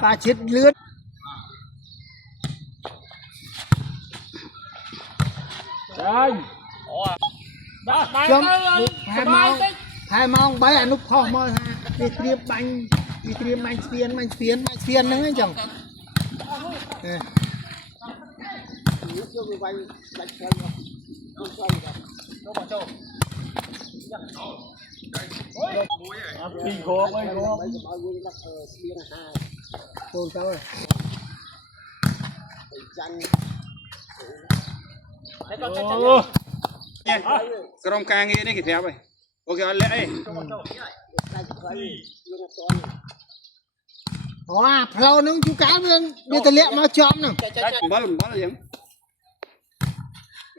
pha chết lướt chấm hai mong bấy anh lúc thò mơ ha đi tiêm bánh phiên nữa chồng Trong ca nghe đấy kìa phép ơi. Ok lẽ. Wow, phao nướng chú cá luôn, đi từ lẹ mà chom nè. Bó là gì?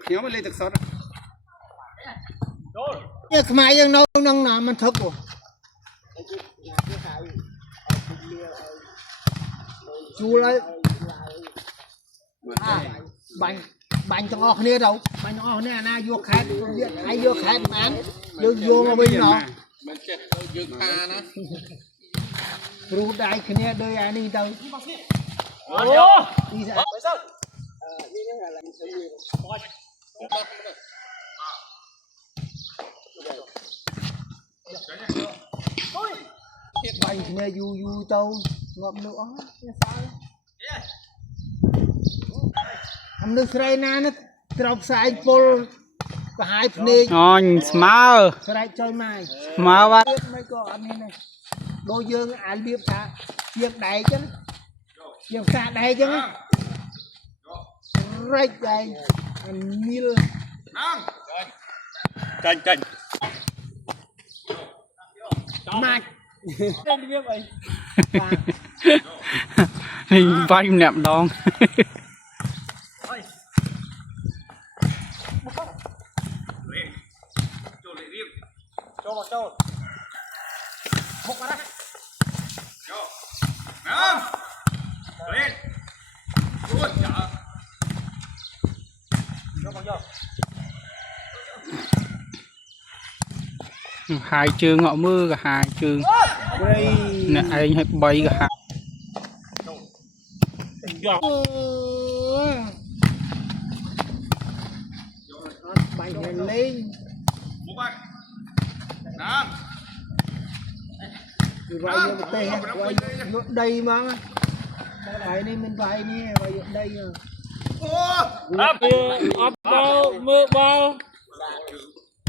Khéo mới lên thực sót. Như mai dương nấu nâng nào mình thức rồi. Chú lấy bánh trong ọc này đâu, bánh trong ọc này là vô khát, ai vô khát bán, vô mà bên nó. Rú đại cái này đôi ai đi đâu. Đi ra. Bánh cái này du tâu ngọm nữa. Hầm nước sợi na nó trọc sải pol và hai phê. Ngon, smile. Sợi chơi mai. Smile quá. Mấy con này này. Đôi dương ai biết ta việc đầy chứ. Việc xa đầy chứ. Rách đây. Mil. Chanh. Mạch. Hình vanh nệm đòn. Cho. Một cái đó. Cho. Nè. Lên. Luôn chở. Cho. Hai chương ngọ mưa cả hai chương. Nè anh hay bay cả hai. Bánh này lên. Một bánh. Nè. Vay vô tê vô đây mà. Vay này mình vay nè, vay vô đây rồi. Ấp bao mưa bao.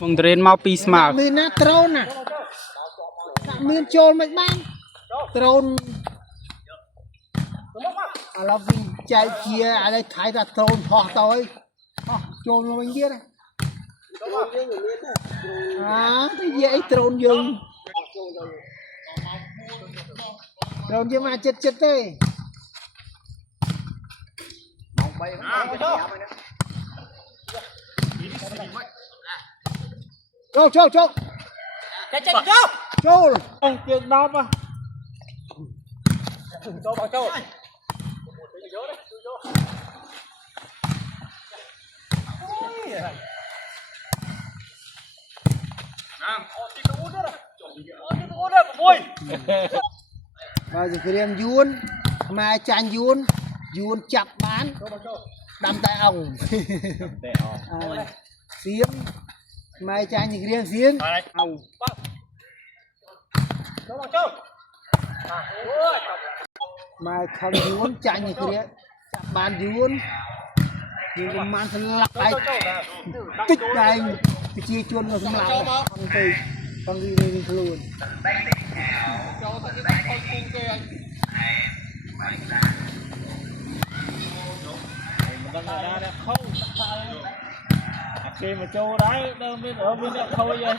Phong trền mau pi smart. Mình á trôn nè. Mình trôn mấy ban. Trôn. Là mình chạy chia ở đây thái ra trôn thọ tôi. Trôn là mình biết này. Cái dễ trôn dừng. Trôn chứ mà chết đấy. Chô. Chô. Ông tiếng đáp à. Chô bảo chô. Bây giờ cái em yuan mà chanh yuan chặt bán đâm tay ông xiêm mai chanh thì riêng xiên ông mai không yuan chanh thì riêng chặt bán yuan nhưng mà man thân lắc ai tích đây cái chia chuôn rồi không lại con đi luôn khi mà châu đáy đâu biết ở bên đó thôi vậy.